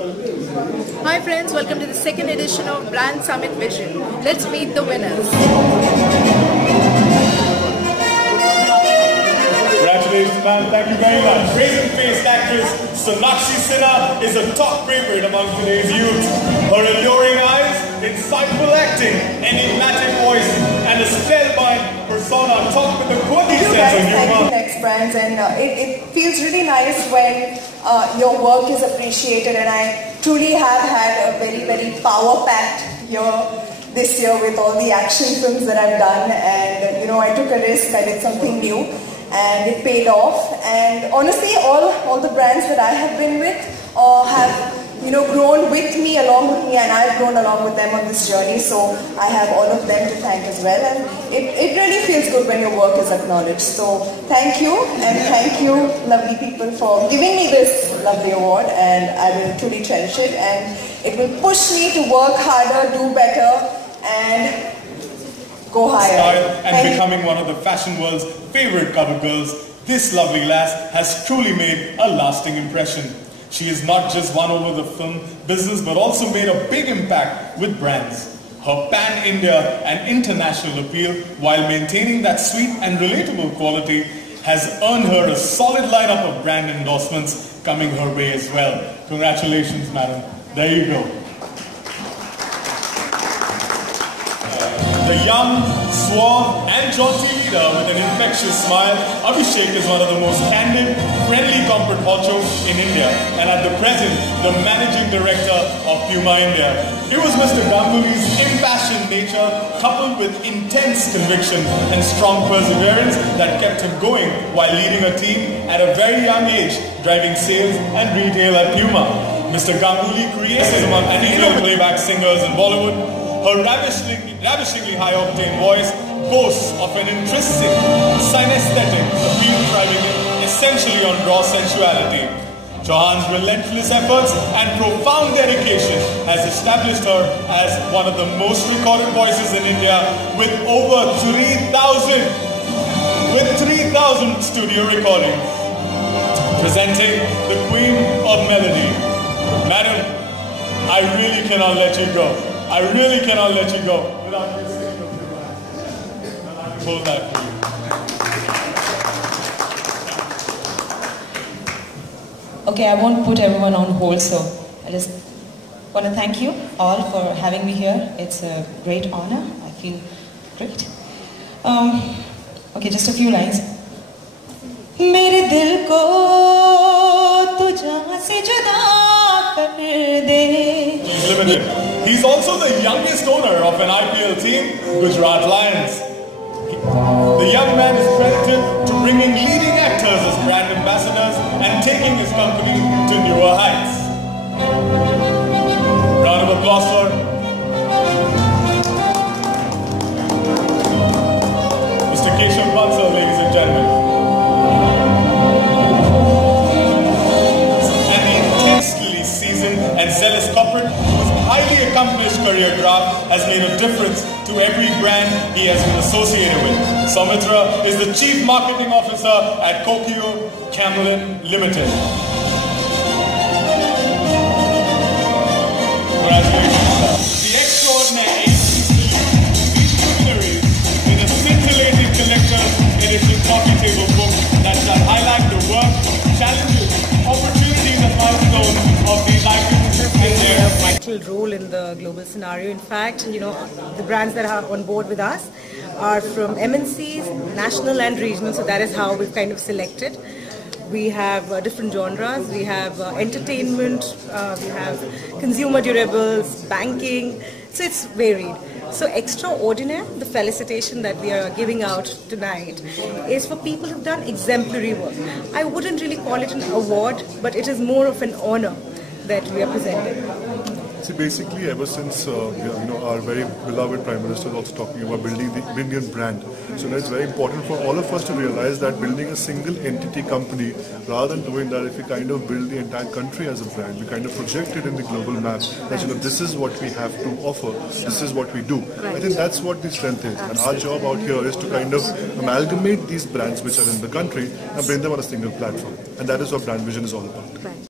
Hi friends, welcome to the second edition of Brand Summit Vision. Let's meet the winners. Congratulations, man. Thank you very much. Brazen-faced actress Sonakshi Sinha is a top favorite among today's youth. Her alluring eyes, insightful acting, enigmatic voice, and a spellbound persona topped with a quirky sense of humor. Thank you, Next Brands, and it feels really nice when your work is appreciated, and I truly have had a very, very power-packed year this year with all the action films that I've done, and I took a risk, I did something new, and it paid off. And honestly, all the brands that I have been with have grown with me, along with me, and I've grown along with them on this journey, so I have all of them to thank as well, and it really feels good when your work is acknowledged. So thank you, and thank you lovely people for giving me this lovely award, and I will truly cherish it, and it will push me to work harder, do better, and go higher. And becoming one of the fashion world's favorite cover girls, this lovely lass has truly made a lasting impression. She has not just won over the film business, but also made a big impact with brands. Her pan-India and international appeal, while maintaining that sweet and relatable quality, has earned her a solid lineup of brand endorsements coming her way as well. Congratulations, madam. There you go. The young, suave and jaunty leader with an infectious smile, Abhishek is one of the most candid, friendly corporate honchos in India, and at the present, the managing director of Puma India. It was Mr. Ganguly's impassioned nature, coupled with intense conviction and strong perseverance, that kept him going while leading a team at a very young age, driving sales and retail at Puma. Mr. Ganguly creates among female playback singers in Bollywood. Her ravishingly high-octane voice boasts of an intrinsic, synesthetic appeal thriving essentially on raw sensuality. Chauhan's relentless efforts and profound dedication has established her as one of the most recorded voices in India with over 3,000 studio recordings. Presenting the Queen of Melody. Madam, I really cannot let you go. I really cannot let you go without you singing a few lines. Hold that for you. Okay, I won't put everyone on hold, so I just want to thank you all for having me here. It's a great honor. I feel great. Okay, just a few lines. मेरे दिल को तू जहाँ से जुदा कर दे. He's also the youngest owner of an IPL team, Gujarat Lions. The young man is credited to bringing leading actors as brand ambassadors and taking his company to newer heights. Round of applause for Mr. Keshav Bansal, ladies and gentlemen. And the intensely seasoned and zealous corporate, highly accomplished career graph has made a difference to every brand he has been associated with. Soumitra is the Chief Marketing Officer at Kokio Camlin Limited. Congratulations. The extraordinary these luminaries in a scintillating collector's edition coffee table book that shall highlight the work, challenges, opportunities and milestones of these icons and their Vital role in the global scenario. In fact, the brands that are on board with us are from MNCs, national and regional, so that is how we've kind of selected. We have different genres. We have entertainment, we have consumer durables, banking, so it's varied. So extraordinaire, the felicitation that we are giving out tonight is for people who've done exemplary work. I wouldn't really call it an award, but it is more of an honor that we are presenting. See, basically, ever since our very beloved Prime Minister is also talking about building the Indian brand. So it's very important for all of us to realize that building a single entity company, rather than doing that, if we kind of build the entire country as a brand, we kind of project it in the global map. That this is what we have to offer. This is what we do. I think that's what the strength is, and our job out here is to kind of amalgamate these brands which are in the country and bring them on a single platform. And that is what Brand Vision is all about.